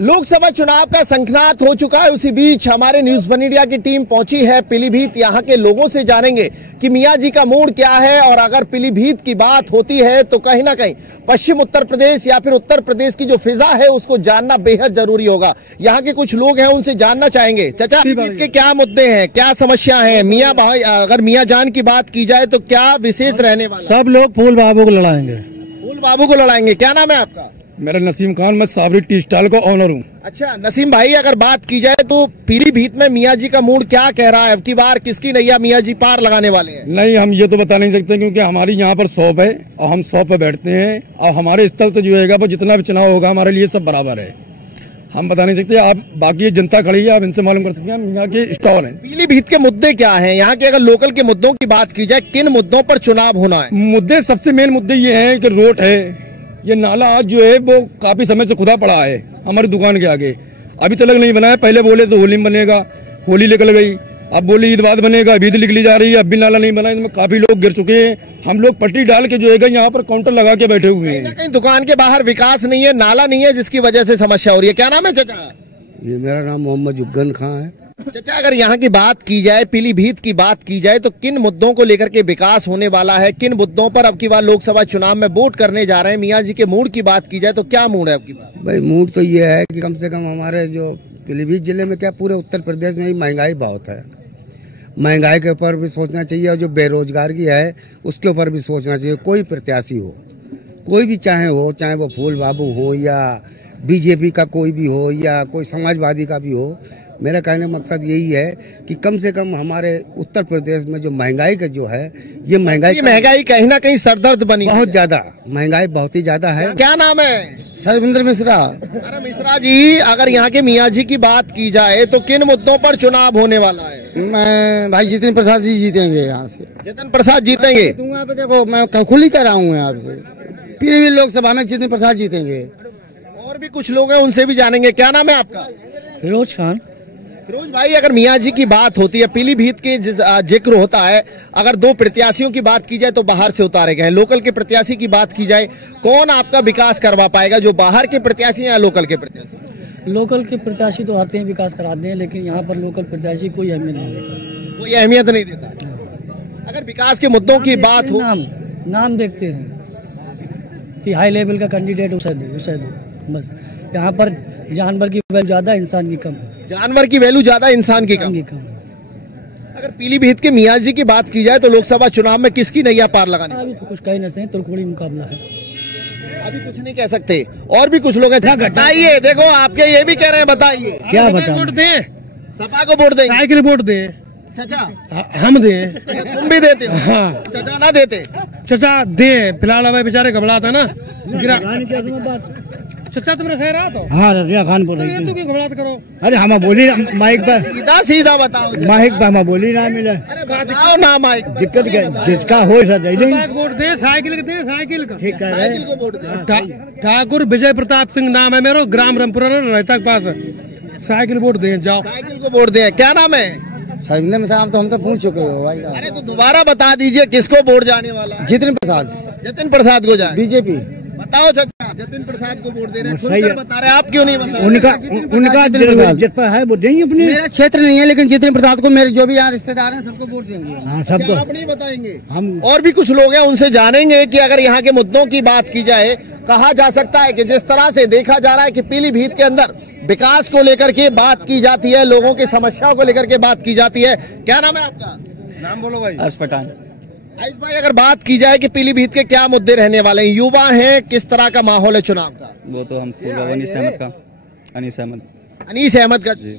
लोकसभा चुनाव का शंखनाद हो चुका है। उसी बीच हमारे न्यूज वन इंडिया की टीम पहुंची है पीलीभीत। यहाँ के लोगों से जानेंगे कि मियां जी का मूड क्या है, और अगर पीलीभीत की बात होती है तो कहीं ना कहीं पश्चिम उत्तर प्रदेश या फिर उत्तर प्रदेश की जो फिजा है उसको जानना बेहद जरूरी होगा। यहाँ के कुछ लोग हैं, उनसे जानना चाहेंगे। चाचा, पीलीभीत के क्या मुद्दे हैं, क्या समस्या है? मियां भाई, अगर मियां जान की बात की जाए तो क्या विशेष रहने वाला? सब लोग फूल बाबू को लड़ाएंगे। फूल बाबू को लड़ाएंगे। क्या नाम है आपका? मेरा नसीम खान, मैं साबरी टी स्टाइल का ऑनर हूँ। अच्छा नसीम भाई, अगर बात की जाए तो पीलीभीत में मियां जी का मूड क्या कह रहा है? अब की बार किसकी नैया मियां जी पार लगाने वाले हैं? नहीं, हम ये तो बता नहीं सकते क्योंकि हमारी यहाँ पर शॉप है और हम शॉप पे बैठते हैं और हमारे स्थल से जो है वो जितना भी चुनाव होगा हमारे लिए सब बराबर है। हम बता नहीं सकते। आप बाकी जनता खड़ी है, आप इनसे मालूम कर सकते हैं। यहाँ के स्टॉल है। पीलीभीत के मुद्दे क्या हैं? यहाँ के अगर लोकल के मुद्दों की बात की जाए, किन मुद्दों पर चुनाव होना है? मुद्दे, सबसे मेन मुद्दे ये है कि रोड है, ये नाला आज जो है वो काफी समय से खुदा पड़ा है हमारी दुकान के आगे। अभी तक नहीं बना है। पहले बोले तो होली में बनेगा, होली निकल गई। अब बोली ईद बाद बनेगा, अभी निकली जा रही है। अब भी नाला नहीं बना, इसमें काफी लोग गिर चुके हैं। हम लोग पट्टी डाल के जो है यहाँ पर काउंटर लगा के बैठे हुए हैं। कहीं दुकान के बाहर विकास नहीं है, नाला नहीं है, जिसकी वजह से समस्या हो रही है। क्या नाम है चाचा? ये मेरा नाम मोहम्मद जुब्बन खान है। चाचा, अगर यहाँ की बात की जाए, पीलीभीत की बात की जाए तो किन मुद्दों को लेकर के विकास होने वाला है? किन मुद्दों पर अब की बार लोकसभा चुनाव में वोट करने जा रहे हैं? मियां जी के मूड की बात की जाए तो क्या मूड है अब की बार? भाई मूड तो ये है कि कम से कम हमारे जो पीलीभीत जिले में क्या पूरे उत्तर प्रदेश में ही महंगाई बहुत है। महंगाई के ऊपर भी सोचना चाहिए और जो बेरोजगारी है उसके ऊपर भी सोचना चाहिए। कोई प्रत्याशी हो, कोई भी चाहे वो फूल बाबू हो या बीजेपी का कोई भी हो या कोई समाजवादी का भी हो, मेरा कहने का मकसद यही है कि कम से कम हमारे उत्तर प्रदेश में जो महंगाई का जो है, ये महंगाई कहीं ना कहीं सरदर्द बनी, बहुत ज्यादा महंगाई, बहुत ही ज्यादा है। क्या नाम है? सर्विंदर मिश्रा। अरे मिश्रा जी, अगर यहाँ के मियां जी की बात की जाए तो किन मुद्दों पर चुनाव होने वाला है? मैं भाई जितिन प्रसाद जी जीतेंगे यहाँ से। जितिन प्रसाद जीतेंगे? देखो मैं खुली कर रहा हूँ यहाँ से, पीलीभीत लोकसभा में जितिन प्रसाद जीतेंगे। और भी कुछ लोग हैं, उनसे भी जानेंगे। क्या नाम है आपका? फिरोज खान। फिरोज भाई, अगर मियां जी की बात होती है, पीलीभीत के जिक्र होता है, अगर दो प्रत्याशियों की बात की जाए तो बाहर से उतारे गए हैं। लोकल के प्रत्याशी की बात की जाए, कौन आपका विकास करवा पाएगा? जो बाहर के प्रत्याशी या लोकल के प्रत्याशी? लोकल के प्रत्याशी तो आते हैं, विकास कराते हैं, लेकिन यहाँ पर लोकल प्रत्याशी कोई अहमियत नहीं देता। कोई अहमियत नहीं देता। अगर विकास के मुद्दों की बात हो, नाम देखते हैं कि हाई लेवल का कैंडिडेट उसे दो बस। यहाँ पर जानवर की वैल्यू ज्यादा, इंसान की कम है। जानवर की वैल्यू ज्यादा, इंसान की कम। अगर पीलीभीत के मियां जी की बात की जाए तो लोकसभा चुनाव में किसकी नैया पार लगानी? अभी तो कुछ कह नहीं सकते, तुरकोड़ी मुकाबला है। अभी कुछ नहीं कह सकते। और भी कुछ लोग हैं, बताइए। देखो आपके ये भी कह रहे हैं, बताइए क्या बताओ? वोट दे, सपा को वोट दे, साइकिल वोट दे। चाचा हम दे, तुम भी देते हो? हाँ। चाचा ना देते? चाचा दे, फिलहाल अब बेचारे घबरा था ना। चाचा तुमने खैर रहा तो? हाँ रजिया खान बोल रही थी। घबराहट करो। अरे हम बोली माइक पर, सीधा बताओ। माइक पर हम बोली ना मिले। अरे बताओ ना माइक। दिक्कत क्या, जिसका हो दे देंगे। वोट दे, साइकिल दे, साइकिल का। ठीक है, साइकिल को वोट दे। ठाकुर विजय प्रताप सिंह नाम है मेरा, ग्राम रामपुरा रहता के पास। साइकिल वोट दे, जाओ। साइकिल को वोट दे। क्या नाम है? सर्विंदर मिश्रा। हम तो पूछ चुके हो भाई। अरे तो दोबारा बता दीजिए किसको वोट जाने वाला है? जितिन प्रसाद। जितिन प्रसाद को जाए? बीजेपी। बताओ चाचा, जितिन प्रसाद को वोट दे रहे हैं, खुलकर बता रहे हैं, आप क्यों नहीं बता रहे? उनका है वो देंगे अपने। मेरा क्षेत्र नहीं है, लेकिन जितिन प्रसाद को मेरे जो भी यहाँ रिश्तेदार हैं सबको वोट देंगे। हाँ, सबको। आप नहीं बताएंगे? हम और भी कुछ लोग हैं, उनसे जानेंगे कि अगर यहाँ के मुद्दों की बात की जाए, कहा जा सकता है कि जिस तरह से देखा जा रहा है कि पीलीभीत के अंदर विकास को लेकर के बात की जाती है, लोगों की समस्याओं को लेकर के बात की जाती है। क्या नाम है आपका? नाम बोलो भाई। अर्श पठान। आयुष भाई, अगर बात की जाए कि पीलीभीत के क्या मुद्दे रहने वाले हैं, युवा हैं, किस तरह का माहौल है चुनाव का? वो तो हम अनीस अहमद का जी।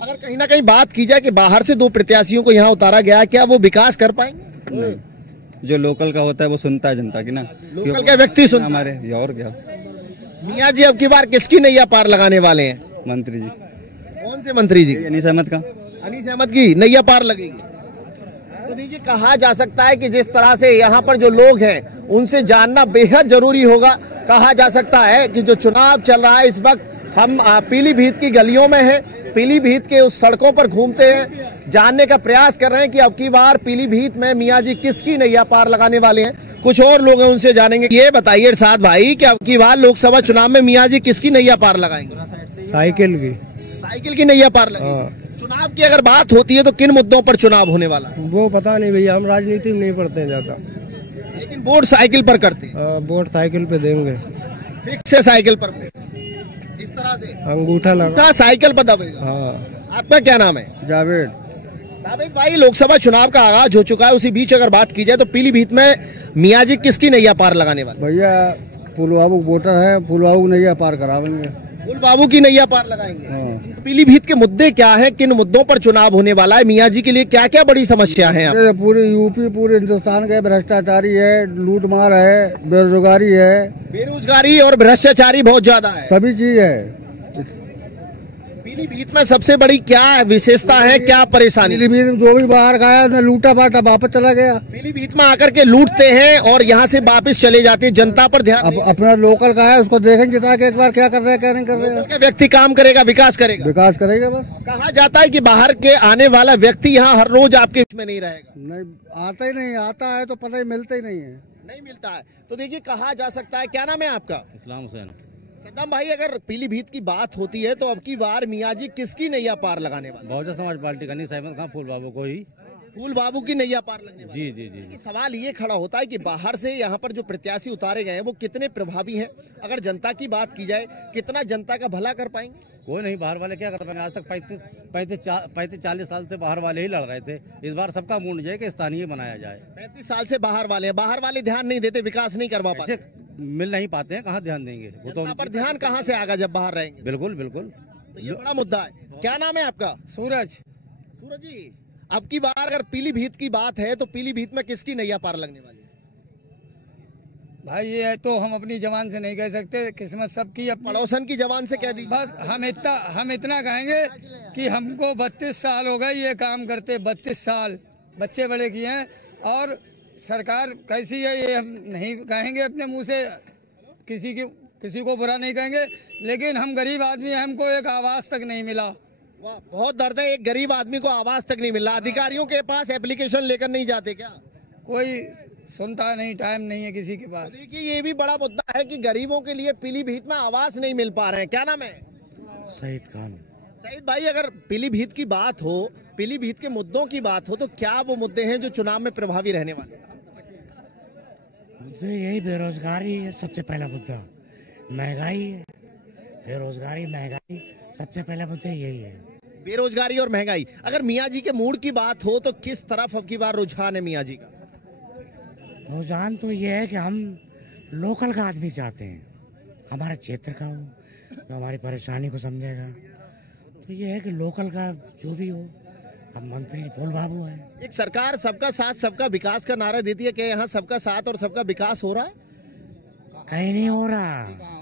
अगर कहीं ना कहीं बात की जाए कि बाहर से दो प्रत्याशियों को यहाँ उतारा गया, क्या वो विकास कर पाएंगे? नहीं, जो लोकल का होता है वो सुनता है जनता की ना। लोकल का व्यक्ति सुनता हमारे, और क्या। मियां जी अब की बार किसकी नैया पार लगाने वाले हैं? मंत्री जी। कौन से मंत्री जी? अनीस अहमद का। अनीस अहमद की नैया पार लगेगी। तो देखिए, कहा जा सकता है कि जिस तरह से यहाँ पर जो लोग हैं उनसे जानना बेहद जरूरी होगा। कहा जा सकता है कि जो चुनाव चल रहा है इस वक्त, हम पीलीभीत की गलियों में हैं, पीलीभीत के उस सड़कों पर घूमते हैं, जानने का प्रयास कर रहे हैं कि अब की बार पीलीभीत में मियां जी किसकी नैया पार लगाने वाले हैं। कुछ और लोग हैं, उनसे जानेंगे। ये बताइए इरशाद भाई कि अब की बार लोकसभा चुनाव में मियां जी किसकी नैया पार लगाएंगे? साइकिल की नैया पार लगी। चुनाव की अगर बात होती है तो किन मुद्दों पर चुनाव होने वाला है? वो पता नहीं भैया, हम राजनीति में नहीं पढ़ते हैं ज्यादा, लेकिन वोट साइकिल पर करते हैं। वोट साइकिल पे देंगे, फिक्स है साइकिल पर। इस तरह से अंगूठा लगा साइकिल पर दबेगा। हाँ। आपका क्या नाम है? जावेद। जावेद भाई, लोकसभा चुनाव का आगाज हो चुका है, उसी बीच अगर बात की जाए तो पीलीभीत में मियाँ जी किसकी नैया पार लगाने वाले? भैया फूलबाबू वोटर है, फूलबाबू नैया पार करावेंगे। फूलबाबू की नैया पार लगाएंगे। पीलीभीत के मुद्दे क्या हैं, किन मुद्दों पर चुनाव होने वाला है? मियाँ जी के लिए क्या क्या बड़ी समस्या है? पूरे यूपी, पूरे हिंदुस्तान के भ्रष्टाचारी है, लूटमार है, बेरोजगारी है। बेरोजगारी और भ्रष्टाचारी बहुत ज्यादा है, सभी चीज है। पीलीभीत में सबसे बड़ी क्या विशेषता है, क्या परेशानी? पीलीभीत में जो भी बाहर गया उसने लूटा बांटा वापस चला गया। पीलीभीत में आकर के लूटते हैं और यहाँ से वापस चले जाते हैं, जनता पर ध्यान अब अपना लोकल का है, उसको देखें जिता के एक बार क्या कर रहे हैं, क्या नहीं कर रहे हैं। व्यक्ति काम करेगा, विकास करेगा, विकास करेगा बस। कहा जाता है कि बाहर के आने वाला व्यक्ति यहाँ हर रोज आपके में नहीं रहेगा। नहीं आता ही नहीं, आता है तो पता ही मिलता ही नहीं है, नहीं मिलता है। तो देखिए, कहा जा सकता है। क्या नाम है आपका? इस्लाम हुसैन। सद्दाम भाई, अगर पीलीभीत की बात होती है तो अब की बार मियाँ जी किसकी नैया पार लगाने वाले? बहुजन समाज पार्टी का नहीं, सहमत खां फूल बाबू को ही। फूल बाबू की नैया पार लगने वाली। जी जी जी। सवाल ये खड़ा होता है कि बाहर से यहाँ पर जो प्रत्याशी उतारे गए हैं वो कितने प्रभावी हैं? अगर जनता की बात की जाए, कितना जनता का भला कर पाएंगे? कोई नहीं, बाहर वाले क्या कर पाएंगे? आज तक 35-40 साल से बाहर वाले ही लड़ रहे थे। इस बार सबका मूड जो है कि स्थानीय बनाया जाए। 35 साल से बाहर वाले हैं, बाहर वाले ध्यान नहीं देते, विकास नहीं करवा पाते, मिल नहीं पाते हैं, कहाँ ध्यान देंगे? वो तो पर ध्यान कहाँ से आएगा जब बाहर रहेंगे? बिल्कुल बिल्कुल। तो ये बड़ा मुद्दा है। क्या नाम है आपका? सूरज। सूरज जी, अब की बार अगर पीलीभीत की बात है तो पीलीभीत में किसकी नैया पार लगने वाली है? भाई ये तो हम अपनी जबान से नहीं कह सकते, किस्मत सबकी अपनी। पड़ोसन की जबान से कह दी। बस हम इतना कहेंगे कि हमको 32 साल हो गए ये काम करते, 32 साल बच्चे बड़े किए हैं, और सरकार कैसी है ये हम नहीं कहेंगे अपने मुंह से, किसी को बुरा नहीं कहेंगे, लेकिन हम गरीब आदमी हैं, हमको एक आवाज तक नहीं मिला। वाह, बहुत दर्द है, एक गरीब आदमी को आवाज तक नहीं मिला। अधिकारियों के पास एप्लीकेशन लेकर नहीं जाते क्या? कोई सुनता नहीं, टाइम नहीं है किसी के पास। देखिए, ये भी बड़ा मुद्दा है कि गरीबों के लिए पीलीभीत में आवास नहीं मिल पा रहे हैं। क्या नाम है? शहीद खान। सईद भाई, अगर पीलीभीत की बात हो, पीलीभीत के मुद्दों की बात हो, तो क्या वो मुद्दे हैं जो चुनाव में प्रभावी रहने वाले? मुद्दे यही बेरोजगारी है सबसे पहला मुद्दा, महंगाई है, बेरोजगारी महंगाई सबसे पहला मुद्दा यही है। बेरोजगारी और महंगाई। अगर मियाँ जी के मूड की बात हो तो किस तरफ अब की बार रुझान है मियाँ जी का? रुझान तो ये है कि हम लोकल का आदमी चाहते हैं, हमारे क्षेत्र का हो, जो हमारी परेशानी को समझेगा। तो ये है कि लोकल का जो भी हो, अब मंत्री फूल बाबू है। एक सरकार सबका साथ सबका विकास का नारा देती है, क्या यहाँ सबका साथ और सबका विकास हो रहा है? कहीं नहीं हो रहा,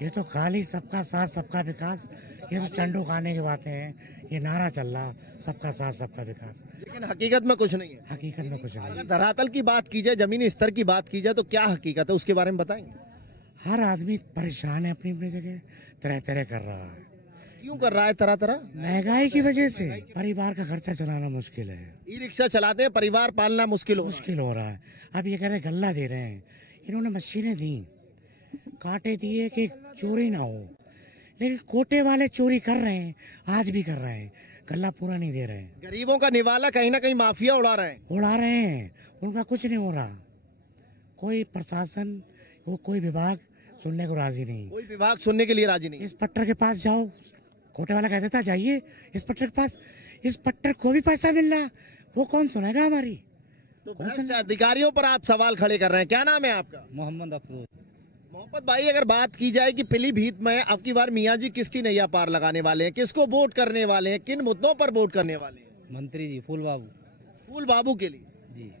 ये तो खाली सबका साथ सबका विकास, ये तो चंडू खाने की बातें हैं। ये नारा चल रहा सबका साथ सबका विकास, लेकिन हकीकत में कुछ नहीं है। हकीकत में कुछ नहीं। अगर धरातल की बात की जाए, जमीनी स्तर की बात की जाए, तो क्या हकीकत है उसके बारे में बताएंगे? हर आदमी परेशान है, अपनी अपनी जगह तरह तरह कर रहा है। क्यों कर रहा है तरह तरह? महंगाई की वजह से परिवार का खर्चा चलाना मुश्किल है। ई रिक्शा चलाते हैं, परिवार पालना मुश्किल हो रहा है। अब ये कह रहे गल्ला दे रहे हैं, इन्होंने मशीनें दी, कांटे दिए कि चोरी ना हो, लेकिन कोटे वाले चोरी कर रहे हैं, आज भी कर रहे हैं, गल्ला पूरा नहीं दे रहे हैं। गरीबों का निवाला कहीं ना कहीं माफिया उड़ा रहे हैं, उनका कुछ नहीं हो रहा। कोई प्रशासन, वो कोई विभाग सुनने को राजी नहीं, कोई विभाग सुनने के लिए राजी नहीं। इस पट्टर के पास जाओ, कोटे वाला कहता था जाइए इस पट्टर के पास, इस पट्टर को भी पैसा मिल रहा, वो कौन सुनेगा हमारी? तो अधिकारियों पर आप सवाल खड़े कर रहे हैं। क्या नाम है आपका? मोहम्मद अफरोज। मोहम्मद भाई, अगर बात की जाए कि पीलीभीत में अब की बार मियाँ जी किसकी नैया पार लगाने वाले हैं, किसको वोट करने वाले हैं, किन मुद्दों पर वोट करने वाले हैं? मंत्री जी फूल बाबू। फूल बाबू के लिए जी।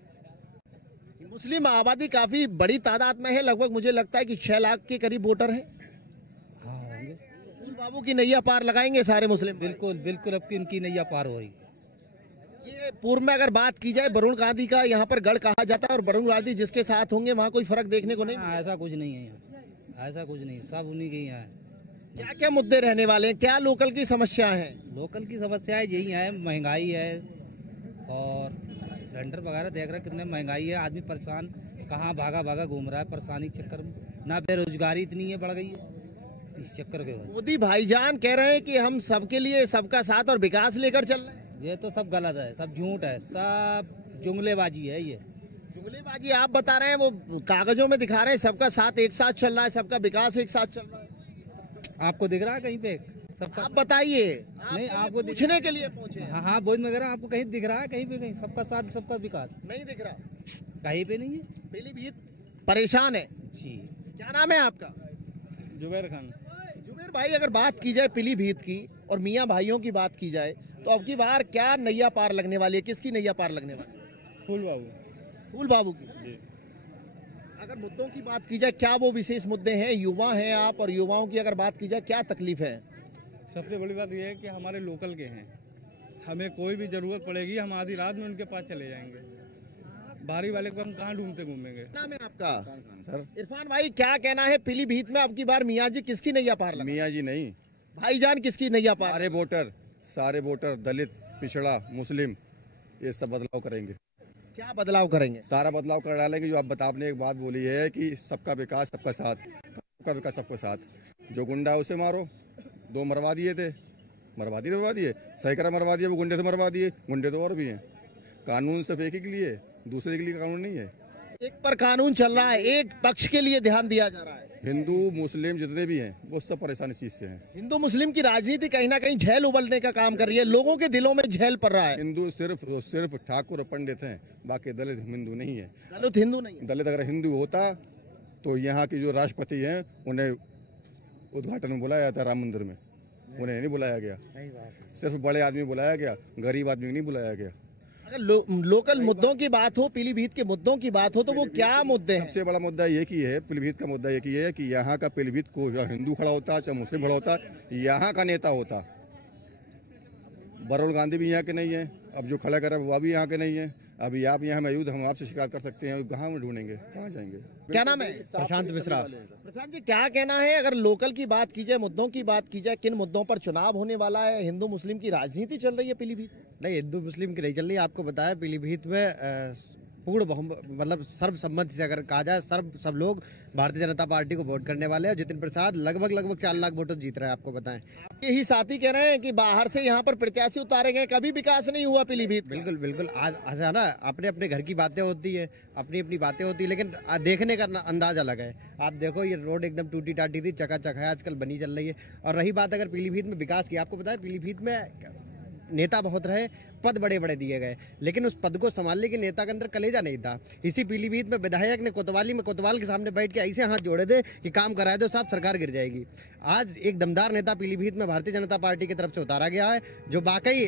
मुस्लिम आबादी काफी बड़ी तादाद में है, लगभग मुझे लगता है कि 6 लाख के करीब वोटर हैं। फूल बाबू की नैया पार लगाएंगे सारे मुस्लिम? बिल्कुल बिल्कुल, अब की उनकी नैया पार होगी। ये पूर्व में अगर बात की जाए, वरुण गांधी का यहाँ पर गढ़ कहा जाता है, और वरुण गांधी जिसके साथ होंगे वहाँ कोई फर्क देखने को नहीं? ऐसा कुछ नहीं है यहाँ, ऐसा कुछ नहीं, सब उन्हीं के यहाँ है। क्या क्या मुद्दे रहने वाले हैं, क्या लोकल की समस्या है? लोकल की समस्याएं यही है, महंगाई है, और सिलेंडर वगैरह देख रहे कितने महंगाई है, आदमी परेशान, कहाँ भागा भागा घूम रहा है परेशानी के चक्कर में। ना बेरोजगारी इतनी है, बढ़ गई है, इस चक्कर के वजह मोदी भाईजान कह रहे हैं कि हम सबके लिए सबका साथ और विकास लेकर चल रहे हैं। ये तो सब गलत है, सब झूठ है, सब जुमलेबाजी है। ये जुमलेबाजी आप बता रहे हैं, वो कागजों में दिखा रहे हैं सबका साथ एक साथ चल रहा है, सबका विकास एक साथ चल रहा है। आपको दिख रहा है कहीं पे सबका? आप बताइए। नहीं, आपको पूछने के लिए पहुंचे हैं। हाँ, बोध वगैरह आपको कहीं दिख रहा है? कहीं पे कहीं सबका साथ सबका विकास नहीं दिख रहा, कहीं पे नहीं है। पीलीभीत परेशान है जी। क्या नाम है आपका? जुबैर खान। जुबैर भाई, अगर बात की जाए पीलीभीत की और मियाँ भाइयों की बात की जाए तो अब की बार क्या नैया पार लगने वाली है? किसकी नैया पार लगने वाली है? फूल बाबू। फूल बाबू की। अगर मुद्दों की बात की जाए, क्या वो विशेष मुद्दे हैं? युवा हैं आप, और युवाओं की अगर बात की जाए क्या तकलीफ है? सबसे बड़ी बात यह है कि हमारे लोकल के हैं, हमें कोई भी जरूरत पड़ेगी हम आधी रात में उनके पास चले जाएंगे। बाहरी वाले को हम कहाँ ढूंढते घूमेंगे। नाम है आपका? सर इरफान भाई, क्या कहना है पीलीभीत में अब की बार मियाँ जी किसकी नैया पार लगा? मियाँ जी नहीं, भाईजान किसकी नैया पार? सारे वोटर दलित, पिछड़ा, मुस्लिम, ये सब बदलाव करेंगे। क्या बदलाव करेंगे? सारा बदलाव कर डालेंगे। जो आप आपने एक बात बोली है कि सबका विकास सबका साथ, सबका विकास सबका साथ। जो गुंडा उसे मारो, 2 मरवा दिए थे, मरवा दिए, सैकड़ा मरवा दिए, वो गुंडे से मरवा दिए। गुंडे तो और भी हैं। कानून सिर्फ एक ही के लिए, दूसरे के लिए कानून नहीं है। एक पर कानून चल रहा है, एक पक्ष के लिए ध्यान दिया जा रहा है। हिंदू मुस्लिम जितने भी हैं वो सब परेशान इस चीज से हैं। हिंदू मुस्लिम की राजनीति कहीं ना कहीं झेल उबलने का काम कर रही है, लोगों के दिलों में झेल पड़ रहा है। हिंदू सिर्फ ठाकुर और पंडित हैं, बाकी दलित हिंदू नहीं है। दलित हिंदू नहीं है। दलित अगर हिंदू होता तो यहाँ की जो राष्ट्रपति हैं उन्हें उद्घाटन में बुलाया जाता राम मंदिर में, उन्हें नहीं बुलाया गया। सिर्फ बड़े आदमी बुलाया गया, गरीब आदमी नहीं बुलाया गया। अगर लोकल मुद्दों की बात हो, पीलीभीत के मुद्दों की बात हो, तो वो क्या मुद्दे हैं? सबसे बड़ा मुद्दा ये की है, पीलीभीत का मुद्दा ये की है कि यहाँ का पीलीभीत को चाहे हिंदू खड़ा होता, चाहे मुस्लिम खड़ा होता, यहाँ का नेता होता। राहुल गांधी भी यहाँ के नहीं है, अब जो खड़ा कर रहा है वो भी यहाँ के नहीं है। अभी आप यहाँ मौजूद, हम आपसे शिकायत कर सकते हैं, कहाँ में ढूंढेंगे, कहाँ जाएंगे? क्या नाम है? प्रशांत मिश्रा। प्रशांत जी, क्या कहना है अगर लोकल की बात की जाए, मुद्दों की बात की जाए, किन मुद्दों पर चुनाव होने वाला है? हिंदू मुस्लिम की राजनीति चल रही है पीलीभीत? नहीं, हिंदू मुस्लिम की नहीं चल रही। आपको बताया पीलीभीत में पूर्ण बहुमत, मतलब सर्वसम्मति से अगर कहा जाए, सब लोग भारतीय जनता पार्टी को वोट करने वाले हैं। जितिन प्रसाद लगभग 4 लाख वोटों जीत रहे हैं। आपको बताएं, यही साथी कह रहे हैं कि बाहर से यहाँ पर प्रत्याशी उतारे गए, कभी विकास नहीं हुआ पीलीभीत। बिल्कुल आज ऐसा ना, अपने घर की बातें होती है, अपनी बातें होती है, लेकिन देखने का अंदाज अलग है। आप देखो, ये रोड एकदम टूटी टाटी थी, चकाचक है, आजकल बनी चल रही है। और रही बात अगर पीलीभीत में विकास की, आपको बताया पीलीभीत में नेता बहुत रहे, पद बड़े बड़े दिए गए, लेकिन उस पद को संभालने के नेता के अंदर कलेजा नहीं था। इसी पीलीभीत में विधायक ने कोतवाल के सामने बैठ के ऐसे हाथ जोड़े थे कि काम कराए दो साहब, सरकार गिर जाएगी। आज एक दमदार नेता पीलीभीत में भारतीय जनता पार्टी की तरफ से उतारा गया है, जो वाकई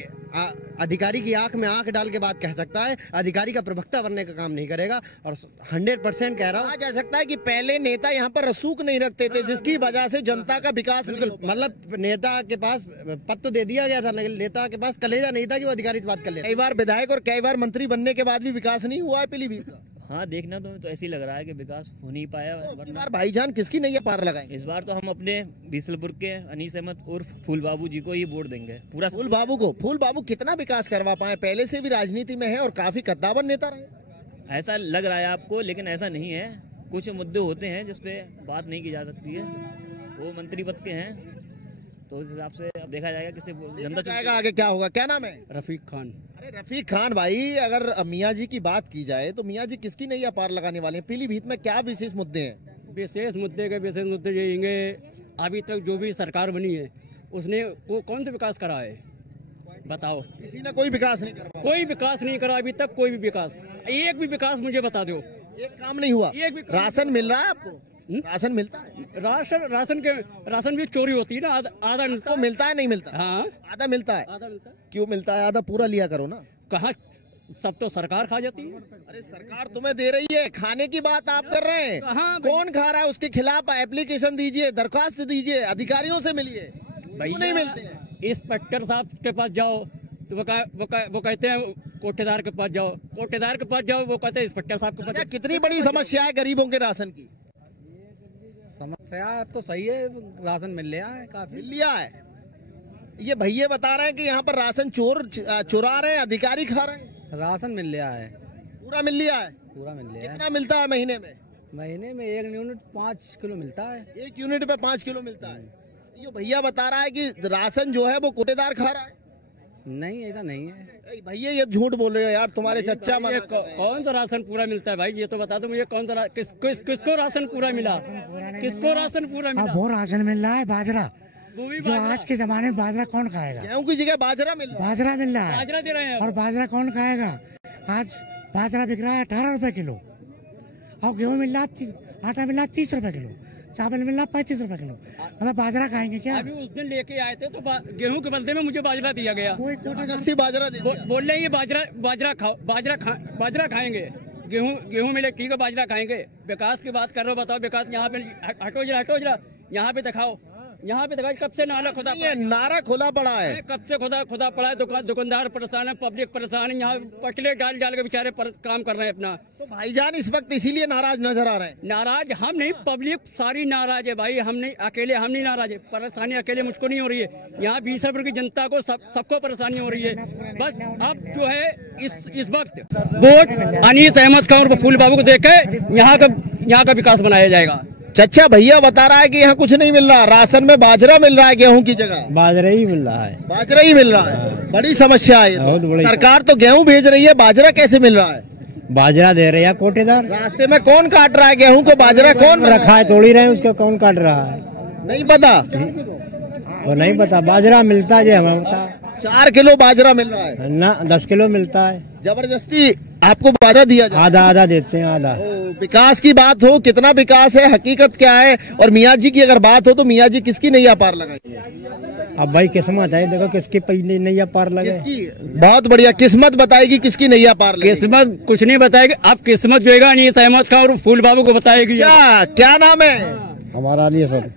अधिकारी की आंख में आंख डाल के बात कह सकता है, अधिकारी का प्रवक्ता बनने का काम नहीं करेगा। और 100% कह रहा हूँ, जा सकता है कि पहले नेता यहाँ पर रसूख नहीं रखते थे, जिसकी वजह से जनता का विकास, मतलब नेता के पास पद तो दे दिया गया था, लेकिन नेता के पास कलेजा नहीं था कि वो अधिकारी से बात कर ले। कई बार विधायक और कई बार मंत्री बनने के बाद भी विकास नहीं हुआ है पीलीभीत का। हाँ, देखना तो ऐसे ही लग रहा है कि विकास हो नहीं पाया। इस बार भाईजान किसकी नैया पार लगाएंगे? इस बार तो हम अपने बीसलपुर के अनीस अहमद उर्फ फूल बाबू जी को ही वोट देंगे। पूरा फूल बाबू को। फूल बाबू कितना विकास करवा पाए? पहले से भी राजनीति में है और काफी कद्दावर नेता रहे। ऐसा लग रहा है आपको, लेकिन ऐसा नहीं है। कुछ मुद्दे होते हैं जिसपे बात नहीं की जा सकती है, वो मंत्री पद के हैं, तो उस हिसाब से अब देखा जाएगा किसे जनता जाएगा आगे क्या होगा। क्या नाम है? रफीक खान। अरे रफीक खान भाई, अगर मियाँ जी की बात की जाए तो मियाँ जी किसकी नैया पार लगाने वाले हैं? पीलीभीत में क्या विशेष मुद्दे हैं? विशेष मुद्दे ये अभी तक जो भी सरकार बनी है उसने वो कौन सा विकास करा है बताओ? किसी ने कोई विकास नहीं करा। कोई विकास नहीं करा अभी तक, कोई भी विकास, एक भी विकास मुझे बता दो। एक काम नहीं हुआ। एक भी राशन मिल रहा है आपको? राशन मिलता है? राशन भी चोरी होती है ना, आधा मिलता है। मिलता है नहीं मिलता? हाँ, आधा मिलता है। क्यों मिलता है? आधा पूरा लिया करो ना। कहाँ, सब तो सरकार खा जाती है। अरे सरकार तुम्हें दे रही है, खाने की बात आप कर रहे हैं। कौन खा रहा है? उसके खिलाफ एप्लीकेशन दीजिए, दरखास्त दीजिए, अधिकारियों से मिलिए। क्यों नहीं मिलते हैं? इंस्पेक्टर साहब के पास जाओ तो वो कहते हैं कोटेदार के पास जाओ, कोटेदार के पास जाओ, वो कहते हैं इंस्पेक्टर साहब के पास। कितनी बड़ी समस्या है गरीबों के राशन की? समस्या तो सही है, राशन मिल लिया है, काफी मिल लिया है। ये भैया बता रहे हैं कि यहाँ पर राशन चुरा रहे हैं, अधिकारी खा रहे हैं। राशन मिल लिया है, पूरा मिल लिया है। पूरा मिल लिया है। कितना मिलता है महीने में? महीने में 1 यूनिट 5 किलो मिलता है। 1 यूनिट पे 5 किलो मिलता है। ये भैया बता रहा है कि राशन जो है वो कोटेदार खा रहा है। नहीं, ऐसा नहीं है भैया, ये झूठ बोल रहे हो यार, तुम्हारे चच्चा ये कौन सा राशन पूरा मिलता है भाई? ये तो बता दो मुझे, कौन सा किसको राशन पूरा मिला? किसको राशन पूरा मिला? वो राशन मिल रहा है बाजरा, जो आज के जमाने में बाजरा कौन खाएगा? गेहूं की जगह बाजरा मिल रहा है। बाजरा मिल रहा है, बाजरा दे रहे हैं और बाजरा कौन खाएगा? आज बाजरा बिक रहा है 18 रुपए किलो, और गेहूं मिल रहा है, आटा मिल रहा है 30 रुपए किलो, चावल मिल रहा 35 रुपए किलो। मतलब बाजरा खाएंगे क्या? अभी उस दिन लेके आए थे तो गेहूं के बदले में मुझे बाजरा दिया गया। बाजरा बोल रहे हैं बाजरा खाओ, बाजरा खाएंगे। गेहूं मिले ठीक है, बाजरा खाएंगे। विकास की बात कर रहे हो, बताओ विकास यहाँ पे हटो जरा यहाँ पे दिखाओ, कब से नाला खुदा ये नारा खुला पड़ा है, कब से खुदा पड़ा है। दुकानदार परेशान है, पब्लिक परेशान है, यहाँ पटले डाल के बेचारे काम कर रहे हैं अपना। तो भाईजान इस वक्त इसीलिए नाराज नजर आ रहे हैं। नाराज हम नहीं, पब्लिक सारी नाराज है भाई। हम नहीं अकेले, हम नहीं नाराज है। परेशानी अकेले मुझको नहीं हो रही है, यहाँ 20 रुपए की जनता को सबको परेशानी हो रही है। बस अब जो है इस वक्त वोट अनीस अहमद खान और फूल बाबू को देकर यहाँ का विकास बनाया जाएगा। चच्चा भैया बता रहा है कि यहाँ कुछ नहीं मिल रहा, राशन में बाजरा मिल रहा है गेहूं की जगह। बाजरा ही मिल रहा है, बाजरा ही मिल रहा है। बड़ी समस्या है बहुत बड़ी। सरकार तो गेहूं भेज रही है, बाजरा कैसे मिल रहा है? बाजरा दे रहे हैं कोटेदार। रास्ते में कौन काट रहा है गेहूं को? बाजरा कौन रखा है, तोड़ ही रहे हैं, उसको कौन काट रहा है नहीं पता। वो नहीं पता। बाजरा मिलता है, हमें 4 किलो बाजरा मिल रहा है ना, 10 किलो मिलता है। जबरदस्ती आपको बाजरा दिया जाए? आधा देते हैं, आधा। विकास की बात हो, कितना विकास है, हकीकत क्या है? और मियाँ जी की अगर बात हो तो मियाँ जी किसकी नैया पार लगाएंगे? अब भाई किस्मत है, देखो किसकी पहले नैया पार लगे। बहुत बढ़िया, किस्मत बताएगी किसकी नैया पार लगेगी। किस्मत कुछ नहीं बताएगी, अब किस्मत जो है अनीस अहमद खान और फूल बाबू को बताएगी। क्या नाम है हमारा? लिए सर,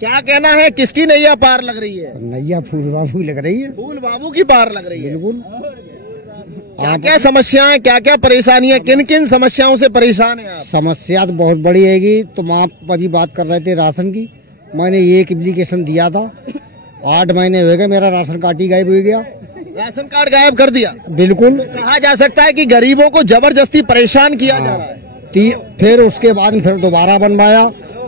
क्या कहना है, किसकी नैया पार लग रही है? नैया फूल बाबू लग रही है, फूल बाबू की पार लग रही है। बिल्कुल। क्या समस्याएं, क्या परेशानियां, किन समस्याओं से परेशान हैं आप? समस्या तो बहुत बड़ी हैगी। तुम आप अभी बात कर रहे थे राशन की, मैंने एक एप्लीकेशन दिया था, 8 महीने हो गए, मेरा राशन कार्ड ही गायब हो गया। राशन कार्ड गायब कर दिया? बिल्कुल। कहा जा सकता है कि गरीबों को जबरदस्ती परेशान किया जा रहा है। फिर उसके बाद फिर दोबारा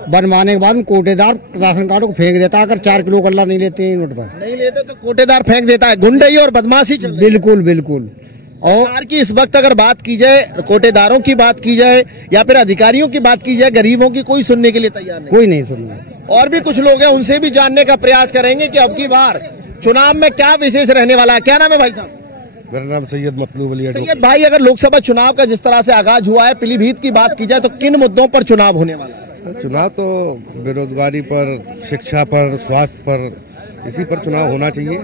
बनवाने के बाद कोटेदार राशन कार्ड को फेंक देता है। अगर 4 किलो कल्ला नहीं लेते हैं नोट पर, नहीं लेते तो कोटेदार फेंक देता है। गुंडई और बदमाशी चल रही है। बिल्कुल। सरकार की इस वक्त अगर बात की जाए, कोटेदारों की बात की जाए या फिर अधिकारियों की बात की जाए, गरीबों की कोई सुनने के लिए तैयार नहीं। कोई नहीं सुनना। और भी कुछ लोग हैं, उनसे भी जानने का प्रयास करेंगे कि अब की बार चुनाव में क्या विशेष रहने वाला है। क्या नाम है भाई साहब? मेरा नाम सैयद मतलूब अली है। सैयद भाई, अगर लोकसभा चुनाव का जिस तरह से आगाज हुआ है, पीलीभीत की बात की जाए तो किन मुद्दों पर चुनाव होने वाला है? चुनाव तो बेरोजगारी पर, शिक्षा पर, स्वास्थ्य पर, इसी पर चुनाव होना चाहिए।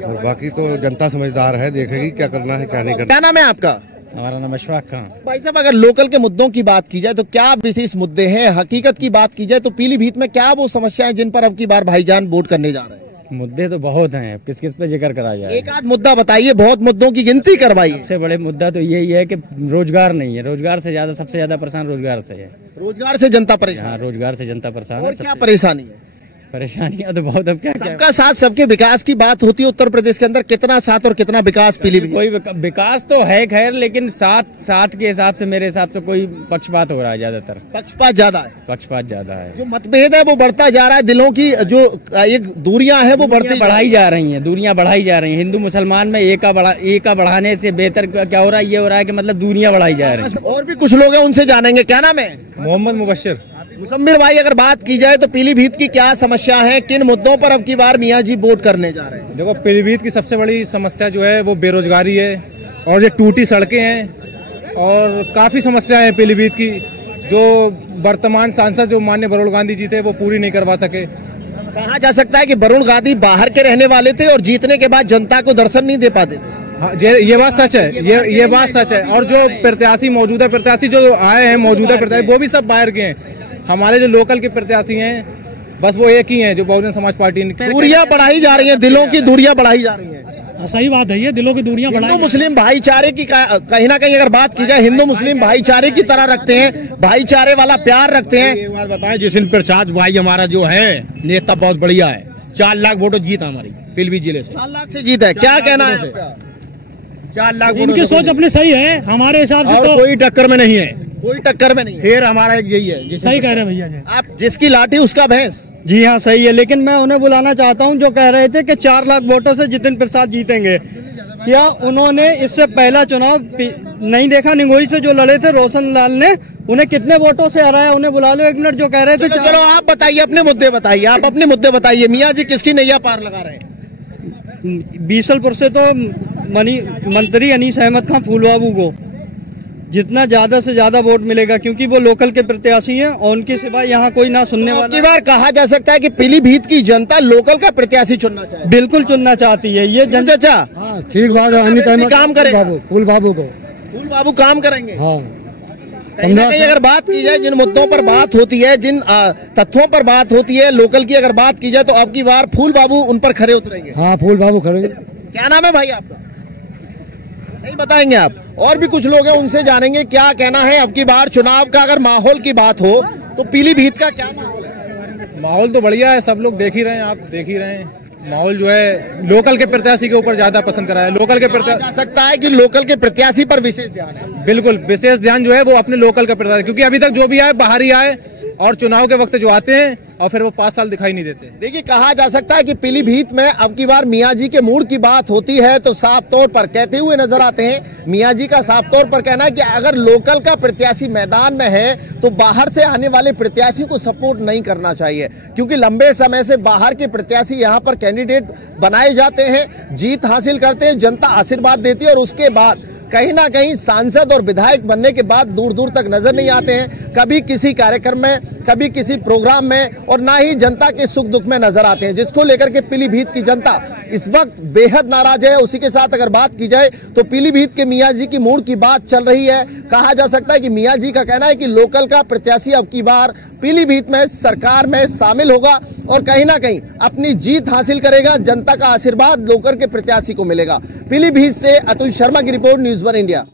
और बाकी तो जनता समझदार है, देखेगी क्या करना है क्या नहीं करना। क्या नाम है आपका? हमारा नाम अशफाक खान। भाई साहब, अगर लोकल के मुद्दों की बात की जाए तो क्या विशेष मुद्दे हैं? हकीकत की बात की जाए तो पीलीभीत में क्या वो समस्याएं जिन पर अब की बार भाईजान वोट करने जा रहे हैं? मुद्दे तो बहुत हैं, किस पे जिक्र करा जाए? एक आध मुद्दा बताइए, बहुत मुद्दों की गिनती करवाइए। सबसे बड़े मुद्दा तो यही है कि रोजगार नहीं है। रोजगार से ज्यादा, सबसे ज्यादा परेशान रोजगार से है। रोजगार से जनता परेशान? हाँ, रोजगार से जनता परेशान। और क्या परेशानी है? परेशानियां तो बहुत। अब क्या सबका साथ सबके विकास की बात होती है उत्तर प्रदेश के अंदर, कितना साथ और कितना विकास पीलीभीत? कोई विकास तो है खैर, लेकिन साथ के हिसाब से, मेरे हिसाब से कोई पक्षपात हो रहा है ज्यादातर। पक्षपात ज्यादा है? पक्षपात ज्यादा है। जो मतभेद है वो बढ़ता जा रहा है, दिलों की जो एक दूरियां हैं वो बढ़ाई जा रही हैं। दूरियां बढ़ाई जा रही हैं। हिंदू मुसलमान में एक बढ़ाने से बेहतर क्या हो रहा है? ये हो रहा है कि मतलब दूरियां बढ़ाई जा रही हैं। और भी कुछ लोग हैं, उनसे जानेंगे। क्या नाम है? मोहम्मद मुबश्शिर। मुसम्मिर भाई, अगर बात की जाए तो पीलीभीत की क्या समस्या है, किन मुद्दों पर अब की बार मियाँ जी वोट करने जा रहे हैं? देखो, पीलीभीत की सबसे बड़ी समस्या जो है वो बेरोजगारी है, और ये टूटी सड़कें हैं, और काफी समस्याएं हैं पीलीभीत की, जो वर्तमान सांसद जो माननीय वरुण गांधी जी थे वो पूरी नहीं करवा सके। कहा जा सकता है कि वरुण गांधी बाहर के रहने वाले थे और जीतने के बाद जनता को दर्शन नहीं दे पाते थे। हाँ, ये बात सच है। ये बात सच है। और जो मौजूदा प्रत्याशी जो आए हैं, मौजूदा प्रत्याशी, वो भी सब बाहर के हैं। हमारे जो लोकल के प्रत्याशी हैं, बस वो एक ही हैं जो बहुजन समाज पार्टी ने। दूरियां बढ़ाई जा रही हैं, दिलों की दूरियां बढ़ाई जा रही हैं। सही बात है, ये दिलों की दूरियां बढ़ाई। हिंदू मुस्लिम भाईचारे की कहीं ना कहीं अगर बात की जाए, हिंदू मुस्लिम भाईचारे की तरह रखते हैं, भाईचारे वाला प्यार रखते हैं। एक बात बताएं, जिसिन प्रसाद भाई हमारा जो है नेता बहुत बढ़िया है। 4 लाख वोटों जीत हमारी पीलीभीत जिले से। 4 लाख से जीत है। क्या कहना है आपका? 4 लाख। इनकी सोच अपनी सही है, हमारे हिसाब से तो कोई टक्कर में नहीं है। कोई टक्कर में नहीं है। शेर हमारा एक यही है। सही कह रहे हैं भैया जी। आप जिसकी लाठी उसका भैंस। जी हाँ सही है, लेकिन मैं उन्हें बुलाना चाहता हूं जो कह रहे थे कि 4 लाख वोटों से जितिन प्रसाद जीतेंगे। क्या उन्होंने इससे पहला चुनाव नहीं देखा? निगोई से जो लड़े थे रोशन लाल ने, उन्हें कितने वोटों से हराया? उन्हें बुला लो 1 मिनट। जो कह रहे थे चलो आप बताइए अपने मुद्दे, बताइए आप अपने मुद्दे बताइए। मियाँ जी किसकी नैया पार लगा रहे हैं? बीसलपुर से तो मंत्री अनीस अहमद खान फूलबाबू को जितना ज्यादा से ज्यादा वोट मिलेगा, क्योंकि वो लोकल के प्रत्याशी हैं और उनके सिवा यहाँ कोई ना सुनने वाला। अब बार कहा जा सकता है कि पीलीभीत की जनता लोकल का प्रत्याशी चुनना चाहे, बिल्कुल चुनना चाहती है ये जनता। चाचा ठीक बात है, काम करेगा फूल बाबू काम करेंगे। हाँ, कहीं ना कहीं अगर बात की जाए, जिन मुद्दों पर बात होती है, जिन तथ्यों पर बात होती है, लोकल की अगर बात की जाए तो अब की बार फूल बाबू उन पर खरे उतरेंगे। हाँ, फूल बाबू खड़े। क्या नाम है भाई आपका? नहीं बताएंगे आप? और भी कुछ लोग हैं, उनसे जानेंगे क्या कहना है। अब की बार चुनाव का अगर माहौल की बात हो तो पीलीभीत का क्या माहौल है? माहौल तो बढ़िया है, सब लोग देख ही रहे हैं, आप देख ही रहे हैं। माहौल जो है लोकल के प्रत्याशी के ऊपर ज्यादा पसंद करा है। लोकल के प्रत्याशी जा सकता है कि लोकल के प्रत्याशी पर विशेष ध्यान है। बिल्कुल विशेष ध्यान जो है वो अपने लोकल का प्रत्याशी, क्योंकि अभी तक जो भी आए बाहरी आए और चुनाव के वक्त जो आते हैं और फिर वो 5 साल दिखाई नहीं देते। देखिए, कहा जा सकता है कि पीलीभीत में अब की बार मियाँ जी के मूड की बात होती है तो साफ तौर पर कहते हुए नजर आते हैं। मियाँ जी का साफ तौर पर कहना है कि अगर लोकल का प्रत्याशी मैदान में है तो बाहर से आने वाले प्रत्याशी को सपोर्ट नहीं करना चाहिए, क्योंकि लंबे समय से बाहर के प्रत्याशी यहाँ पर कैंडिडेट बनाए जाते हैं, जीत हासिल करते हैं, जनता आशीर्वाद देती है और उसके बाद कहीं ना कहीं सांसद और विधायक बनने के बाद दूर दूर तक नजर नहीं आते हैं, कभी किसी कार्यक्रम में, कभी किसी प्रोग्राम में, और ना ही जनता के सुख दुख में नजर आते हैं, जिसको लेकर के पीलीभीत की जनता इस वक्त बेहद नाराज है। उसी के साथ अगर बात की जाए तो पीलीभीत के मियाँ जी की मूड की बात चल रही है। कहा जा सकता है कि मियाँ जी का कहना है कि लोकल का प्रत्याशी अब की बार पीलीभीत में सरकार में शामिल होगा और कहीं ना कहीं अपनी जीत हासिल करेगा। जनता का आशीर्वाद लोकल के प्रत्याशी को मिलेगा। पीलीभीत से अतुल शर्मा की रिपोर्ट, न्यूज़ 1 इंडिया।